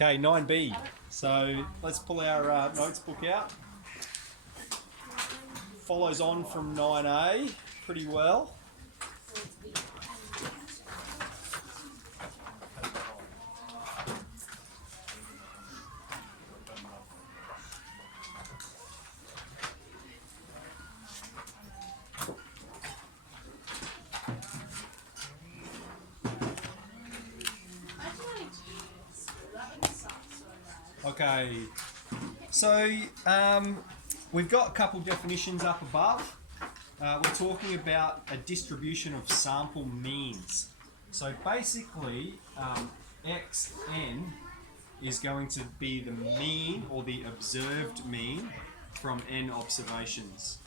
Okay, 9B. So let's pull our notes book out. Follows on from 9A pretty well. Okay, so we've got a couple definitions up above. We're talking about a distribution of sample means. So basically, xn is going to be the mean or the observed mean from n observations.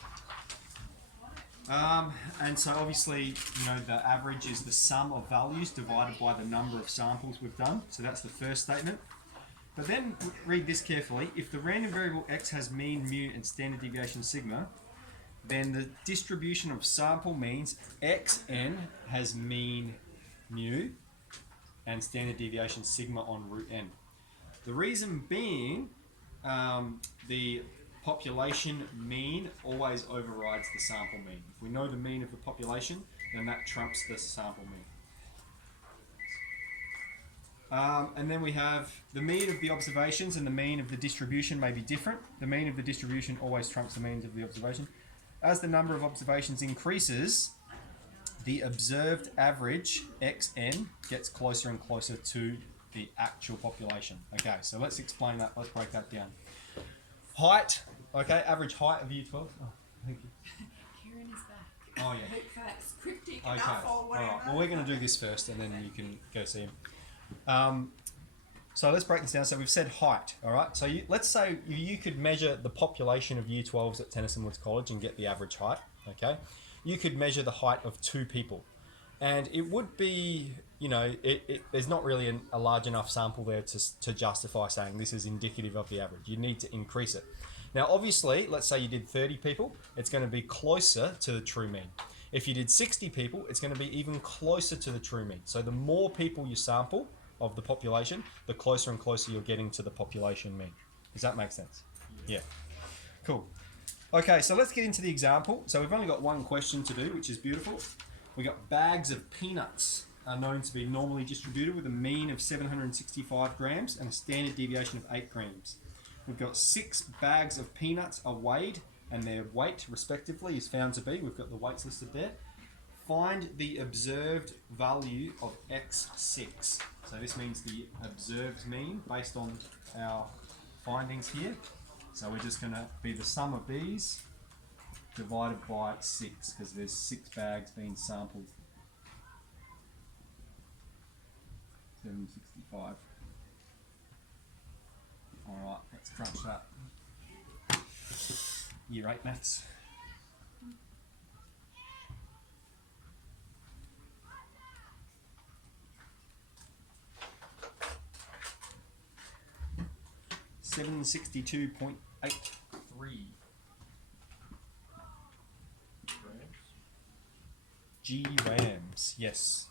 And so obviously, you know, the average is the sum of values divided by the number of samples we've done. So that's the first statement. But then read this carefully. If the random variable x has mean, mu, and standard deviation sigma, then the distribution of sample means xn has mean, mu, and standard deviation sigma on root n. The reason being, the population mean always overrides the sample mean. If we know the mean of the population, then that trumps the sample mean. And then we have the mean of the observations and the mean of the distribution may be different. The mean of the distribution always trumps the mean of the observation. As the number of observations increases, the observed average, xn, gets closer and closer to the actual population. Okay, so let's explain that. Let's break that down. Height, okay, average height of year 12. Oh, thank you. Kieran is back. Oh, yeah. I hope that's cryptic Okay, enough or whatever. all right. Well, we're going to do this first and then you can go see him. So let's break this down. So we've said height, all right? So let's say you could measure the population of year 12s at Tennyson Woods College and get the average height, okay? You could measure the height of 2 people. And it would be, you know, there's not really a large enough sample there to justify saying this is indicative of the average. You need to increase it. Now, obviously, let's say you did 30 people, it's going to be closer to the true mean. If you did 60 people, it's going to be even closer to the true mean. So the more people you sample of the population, the closer and closer you're getting to the population mean. Does that make sense? Yeah. Cool. Okay, so let's get into the example. So we've only got one question to do, which is beautiful. We got bags of peanuts are known to be normally distributed with a mean of 765 grams and a standard deviation of 8 grams. We've got 6 bags of peanuts are weighed and their weight respectively is found to be, we've got the weights listed there. Find the observed value of x6. So this means the observed mean based on our findings here. So we're just going to be the sum of these divided by 6 because there's 6 bags being sampled. 765. Alright, let's crunch that. Year 8 maths. $762.83 grams, yes.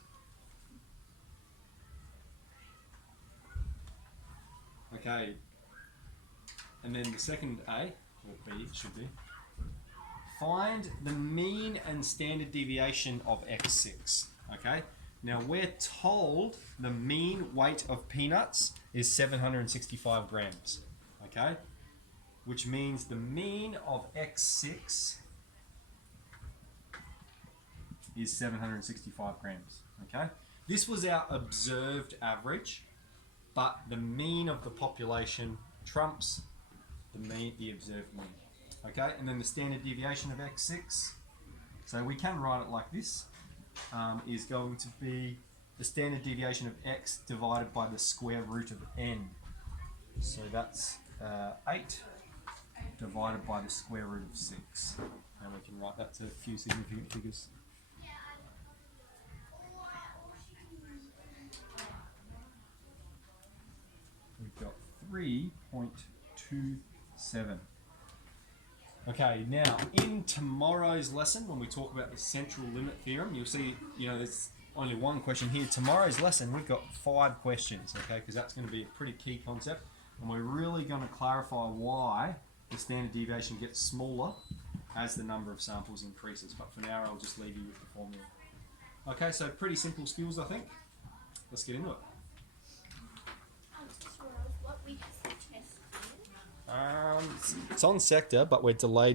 Okay, and then the second A, or B should be, find the mean and standard deviation of x6, okay? Now we're told the mean weight of peanuts is 765 grams, okay? Which means the mean of x6 is 765 grams, okay? This was our observed average, but the mean of the population trumps the observed mean, okay? And then the standard deviation of x6, so we can write it like this, is going to be the standard deviation of x divided by the square root of n. So that's 8 divided by the square root of 6. And we can write that to a few significant figures. We've got 3.27. Okay, now in tomorrow's lesson, when we talk about the central limit theorem, you'll see, you know, there's only one question here. Tomorrow's lesson, we've got 5 questions, okay? Because that's going to be a pretty key concept. And we're really going to clarify why the standard deviation gets smaller as the number of samples increases. But for now, I'll just leave you with the formula. Okay, so pretty simple skills, I think. Let's get into it. What week is the test? It's on sector, but we're delayed